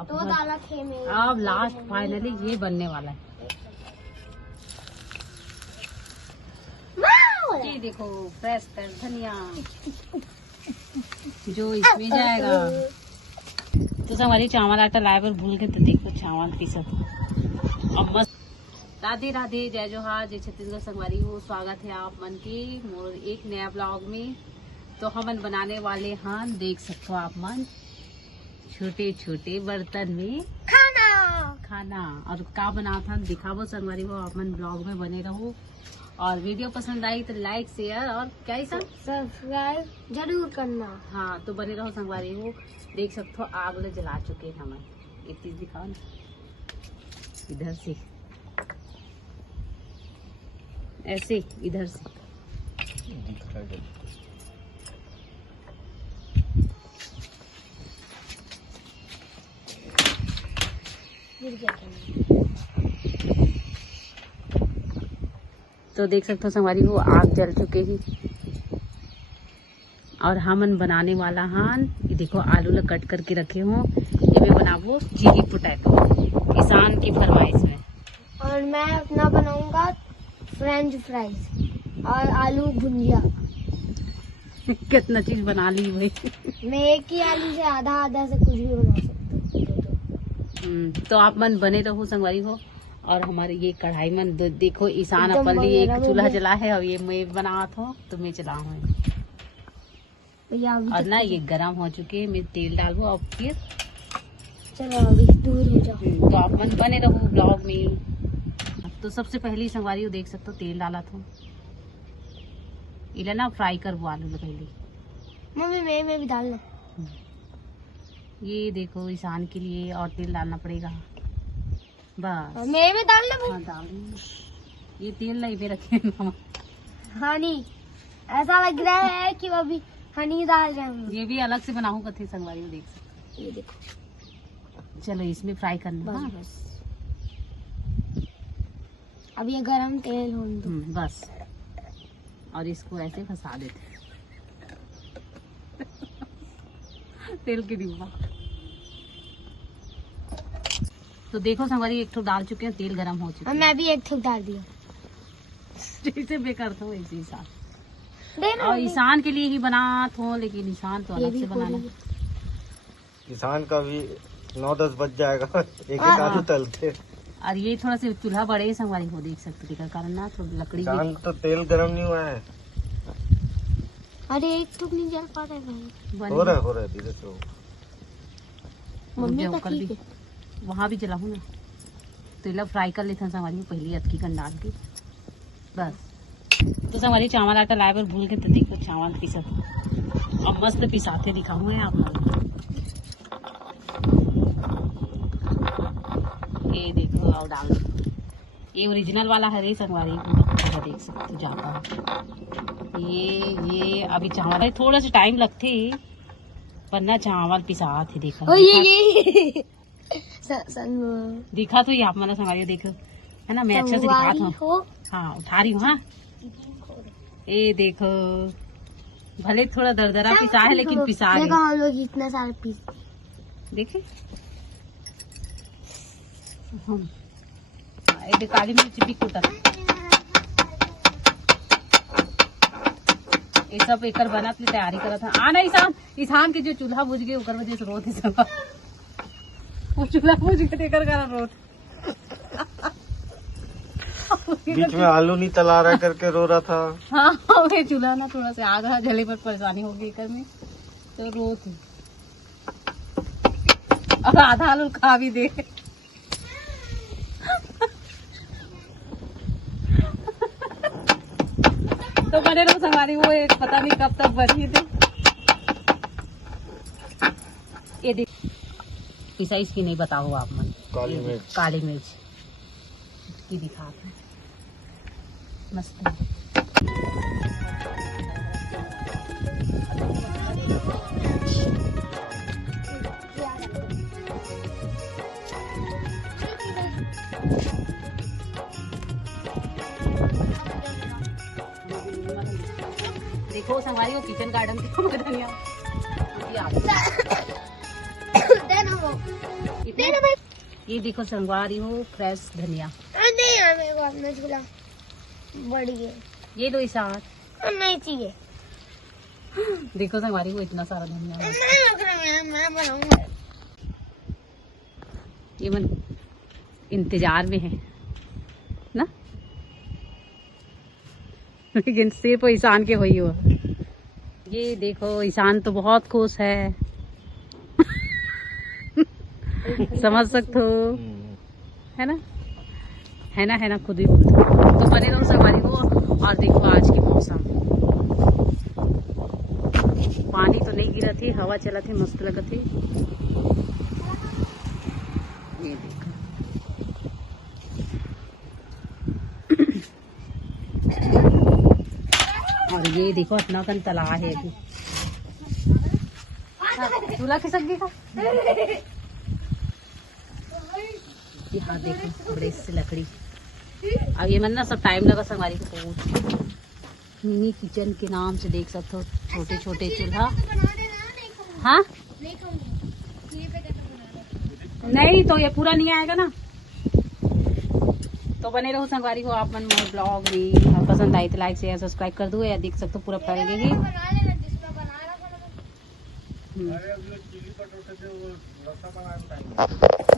तो दाला थे में अब लास्ट फाइनली ये बनने वाला है। ये देखो फ्रेश फ्रेश धनिया जो इसमें जाएगा। तो हमारी चावल आटा लाए पर भूल गए तो देखो चावल पीसत अब मस्त। राधे राधे, जय जोहार, जय छत्तीसगढ़ संगवारी हो। स्वागत है आप मन के मोर एक नया ब्लॉग में। तो हमन बनाने वाले हैं, देख सकते हो आप मन, छोटे छोटे बर्तन में खाना। और क्या बना था दिखावो संगवारी हो, आप मन ब्लॉग में बने रहो। और वीडियो पसंद आई तो लाइक शेयर और क्या सब्सक्राइब जरूर करना। हाँ तो बने रहो संगवारी हो। देख सकते हो आग ले जला चुके हैं हम। एक चीज दिखाओ ना इधर से, ऐसे इधर से तो देख सकते हो संगवारी हो आग जल चुके ही। और हमन बनाने वाला हान, ये देखो आलू ला कट करके रखे हो। ये मैं बनाबो चिली पोटैटो, किसान की फरमाइश में। और मैं अपना बनाऊंगा फ्रेंच फ्राइज और आलू भुंजिया। कितना चीज बना ली भाई। मैं एक ही आलू से आधा आधा से कुछ भी बना सकता हूँ। तो आप मन बने रहो संगवारी हो। और हमारे ये कढ़ाई में देखो ईशान एकदम अपन लिए एक वगैरह चूल्हा में। जला है और ये मैं बना था तो मैं चला हूँ। भैया अभी और तक ना ये गरम हो चुके हैं, मैं तेल डालबो और फिर चलो अभी दूर हो जाओ। तो आप मन बने रहो ब्लॉग में। तो सबसे पहले संगवारी हो देख सकते हो तेल डाला था। इला ना फ्राई कर आलू ला पहले। मम्मी मैं भी डालना। ये देखो ईशान के लिए और तेल डालना पड़ेगा बस। मैं भी डालना भाई। हाँ डाल। ये तेल नहीं पे रखे हैं हम। हनी ऐसा लग रहा है कि अभी हनी डाल रहे हैं। ये भी अलग से बनाऊँ कथे संगवारी हो देख सकते ये देखो हो। चलो इसमें फ्राई करना। बस हाँ? बस अब ये गरम तेल हो दो। बस। और इसको ऐसे फंसा देते तेल के डिब्बा। तो देखो संगवारी एक ठो डाल चुके हैं, तेल गरम हो चुका और है। मैं भी एक थोक डाल दिया। जैसे मैं करता हूँ ऐसे ईशान। देना और ईशान के लिए ही बना हो, लेकिन ईशान तो ये अलग भी से बनाना। किसान का भी 9-10 बज जाएगा। एक आलू तलते। और ये थोड़ा सा चूल्हा बड़े ही संगवारी हो देख सकते हो, कारण ना थोड़ा लकड़ी किसान तो तेल गरम नहीं हुआ है। अरे एक थोक नहीं जल पा रहा है भाई। हो रहा है धीरे से हो। मम्मी का कर ठीक दी है। वहाँ भी जलाऊँ ना तो इला फ्राई कर लेते हैं संगवारी पहले अटकी कर डाल के बस। तो संगवारी चावल आटा लाए पर भूल के तो देखो चावल पीसत अब मस्त पिसाते दिखाऊँ आप लोग। ये देखो और डाल दो। ये ओरिजिनल वाला है रे संगवारी को देख सकते हो जाता। ये अभी चावल थोड़ा सा टाइम लगते वरना चावल पिसा थे देखा। ये दिखा तो ये आप मतलब संगवारी देखो है ना, मैं अच्छे से दिखाता हूँ। हाँ उठा रही हूँ। हाँ ये देखो भले थोड़ा दरदरा पिसा है लेकिन पिसा देखो है। हम लोग इतना सारा पीस देखे ये काली मिर्च भी कूटा ये सब एक बना के तैयारी करा था। आना ईशान, ईशान के जो चूल्हा बुझ गए ओकर वजह से रोत ही सब वो चूल्हा बुझ गए तेकर कारण रोत। बीच में आलू नहीं तला रहा करके रो रहा था। हाँ वो चूल्हा ना थोड़ा सा आग जले पर परेशानी होगी एकर में तो रोत। अब आधा आलू खा भी दे। तो बने रहो संगवारी वो एक पता नहीं कब तक बनी थी। ये देख पिसा इसकी नहीं बताओ आप मन। काली मिर्च। काली मिर्च की दिखाते हैं मस्त है। देखो संगवारी वो किचन गार्डन के धनिया ना भाई। ये देखो संगवारी हो फ्रेश धनिया, नहीं यार मेरे को अपना झूला बड़ी है, ये दो साथ। नहीं चाहिए। देखो संगवारी को इतना सारा धनिया, नहीं लग रहा है, मैं बनाऊंगा। ये मन इंतजार में है ना, लेकिन सिर्फ ईशान के हुई हो। ये देखो ईशान तो बहुत खुश है। समझ सकते हो, है ना, है ना, है ना, खुद ही बोलते हो। तो बने रहो सवारी को। और देखो आज की मौसम, पानी तो नहीं गिरा थी, हवा चला थी, मस्त लगा थी। ये देखो और ये देखो अपना कन तला है अभी। चूल्हा खिसक गया। यहाँ देखो बड़े से लकड़ी। अब ये मन ना सब टाइम लगा संगवारी को। मिनी किचन के नाम से देख सकते हो, छोटे छोटे चूल्हा। हाँ नहीं तो ये पूरा नहीं आएगा ना। तो बने रहो संगवारी हो आप मन मोर ब्लॉग भी। पसंद आई तो लाइक शेयर सब्सक्राइब कर दो, या देख सकते हो पूरा फैल गई।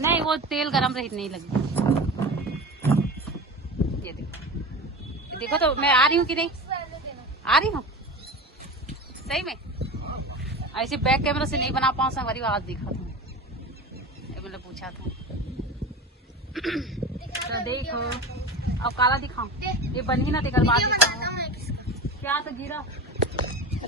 नहीं वो तेल गरम रही नहीं लगी। ये देखो, देखो तो मैं आ रही हूँ कि नहीं आ रही हूँ सही में। ऐसे बैक कैमरा से नहीं बना पाऊँ संगवारी, आज देखा था मतलब पूछा था। तो देखो अब काला दिखाऊं, ये बन ही ना देकर बाद दिखाऊं। क्या तो गिरा,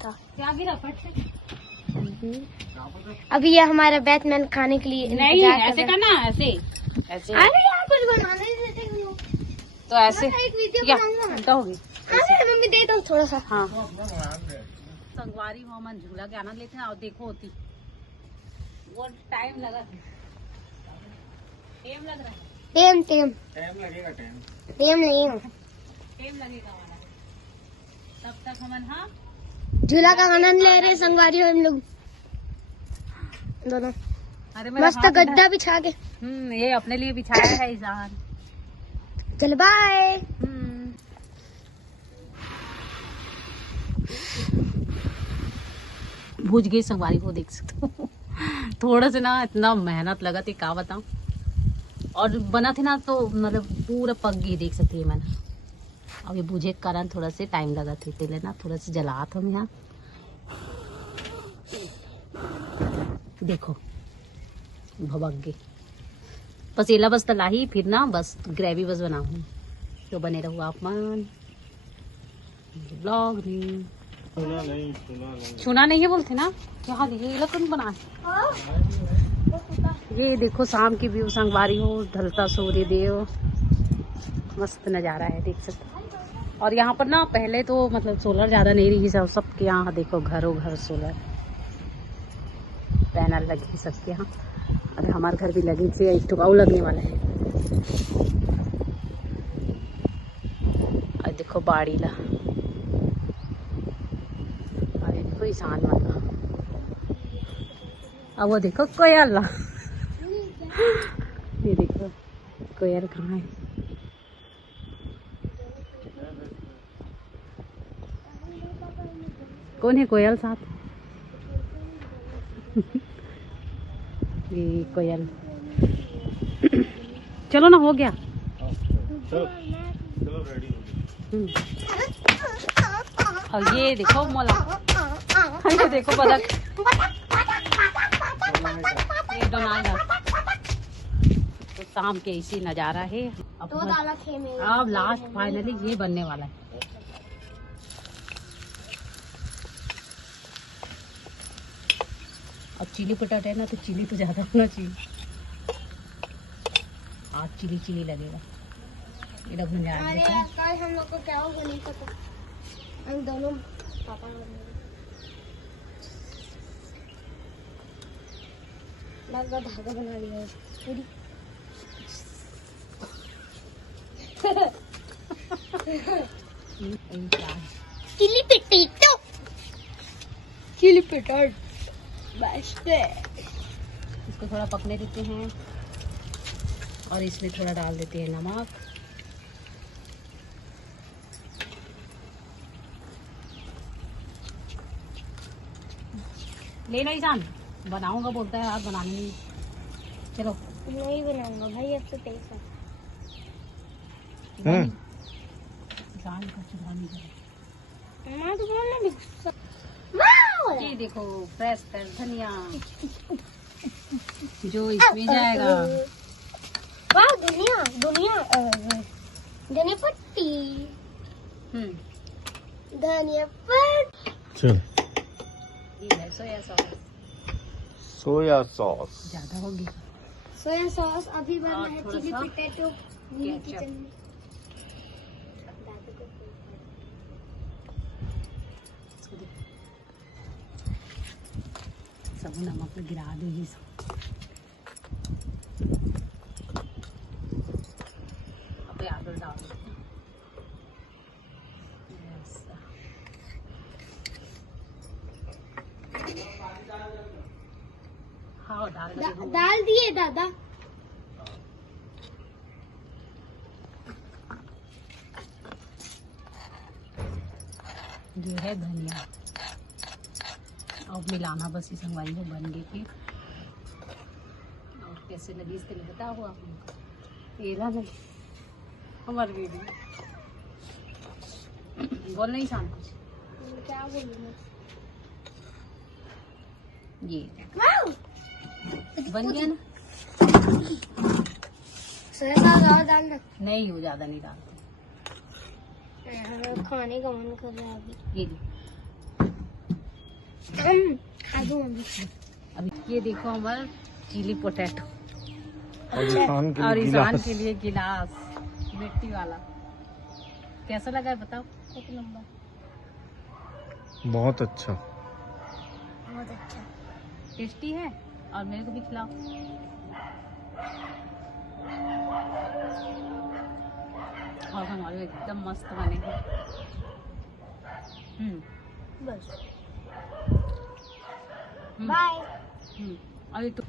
क्या गिरा फट से। अभी ये हमारा बैटमैन खाने के लिए नहीं ऐसे करना, ऐसे ऐसे। अरे यार कुछ बनाने ही देते हम लोग। तो ऐसे एक वीडियो क्या बनाऊंगा मैं। उल्टा होगी। अरे मम्मी दे दो थोड़ा सा। हाँ संगवारी हो मन झूला के आनंद लेते हैं। और देखो होती वो टाइम लगा, टेम लग रहा है। टेम टेम टाइम लगेगा, टेम नहीं हो, टेम लगेगा वाला। तब तक हमन हाँ झूला का आनंद ले रहे संगवारी हो हम लोग दोनों। अरे मेरा मस्त हाथ गद्दा बिछा के। ये अपने लिए बिछाया है ईशान। चल बाय। भूज गई संगवारी को देख सकते हो। थोड़ा से ना इतना मेहनत लगा थी क्या बताऊं। और बना थे ना तो मतलब पूरा पक गई देख सकती है मैंने। अब ये भूजे के कारण थोड़ा से टाइम लगा थे, तेल ना थोड़ा सा जला था हम यहाँ। देखो भबक गई। बस एला बस तला ही, फिर ना बस ग्रेवी बस बनाऊंगी। तो बने रहो आप मन ब्लॉग में। छूना नहीं है बोलते ना, यहाँ ये लकन बना है। ये देखो शाम की व्यू संगवारी हो, ढलता सूर्य देव, मस्त नजारा है देख सकते। और यहाँ पर ना पहले तो मतलब सोलर ज्यादा नहीं रही, सबके यहाँ देखो घरों घर सोलर पैनल लगी सबके यहाँ। अरे हमारे घर भी लगे थे, एक ठुकाऊ लगने वाला है। और देखो बाड़ी ला, अरे देखो ईशान वाला। अब वो देखो कोयल ला। ये देखो कोयल कहाँ है। कौन है कोयल साथ? ये कोयल। चलो ना हो गया। चलो रेडी हो गया। और ये देखो मोला, ये देखो बदक, ये डोनाल्ड। तो शाम के इसी नजारा है। अब लास्ट फाइनली ये बनने वाला है। अब चिली पोटैटो है ना, तो चिली तो ज्यादा होना चाहिए। आज चिली चिली लगेगा। ये भुंजा कल हम लोग को क्या होगा नहीं पता, हम दोनों पापा लगा धागा बना लिया है पूरी। Chilli potato, chilli potato best है। इसको थोड़ा पकने देते हैं। और इसमें थोड़ा डाल देते हैं नमक। ले नहीं जान, बनाऊंगा बोलता है, आप बनाने नहीं। चलो नहीं बनाऊंगा भाई, अब तो तेज है। जान का चुरा नहीं करें। मैं तो बोलने भी गुस्सा। ये देखो फ्रेश धनिया जो इसमें जाएगा। वाह, धनिया धनिया धनिया पत्ती, धनिया पत्ती। चल ये है सोया सॉस, सोया सॉस ज्यादा होगी। सोया सॉस अभी बनना और है। थोड़ा चिली सा पोटैटो केचप। किचन में। सब नमक पे गिरा दो ये सब। अब आलू डाल दो। ऐसा। हाँ डाल दो। दाल दिए दादा। ये है धनिया। अब मिलाना बस इस हमारी वो बन गई थी। और कैसे लगी इसके लिए बताओ आप लोग। ये ना नहीं हमारी वीडियो बोल नहीं शाम कुछ। क्या बोलूं? ये वाह, बन गया ना। सोया सॉस और डाल दो। नहीं हो ज्यादा नहीं डालते। खाने का मन कर रहा है अभी। ये देखो। खा दूं अभी। अभी ये देखो हमारा चिली पोटैटो और ईशान के और लिए ईशान गिलास। के लिए गिलास मिट्टी वाला। कैसा लगा है बताओ। एक नंबर, बहुत अच्छा। बहुत अच्छा। टेस्टी है और मेरे को भी खिलाओ। और हमारे एकदम मस्त बनेगा। बस हम्म, बाय। अभी तो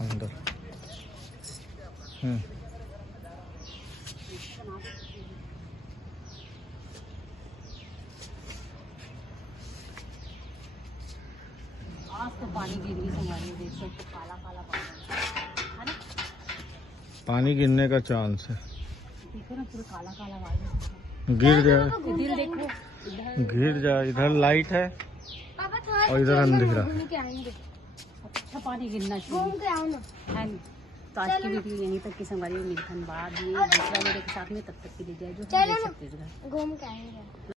अंदर आज तो पानी गिर रही हमारे, देख सकते काला काला पानी है ना। पानी गिरने का चांस है। देखो ना पूरा काला काला पानी। गिर जाए, इधर देखो, इधर गिर जाए। इधर लाइट है पापा थोड़ा और इधर अंधेरा। घूम के आएंगे। अच्छा पानी गिरना घूम चाहिए के आओ ना। है नहीं। तो आज की वीडियो यहीं तक की हमारी। धन्यवाद। ये दूसरा मेरे के साथ में तब तक के लिए जय जो चलो है ना। छत्तीसगढ़। घूम के आएंगे।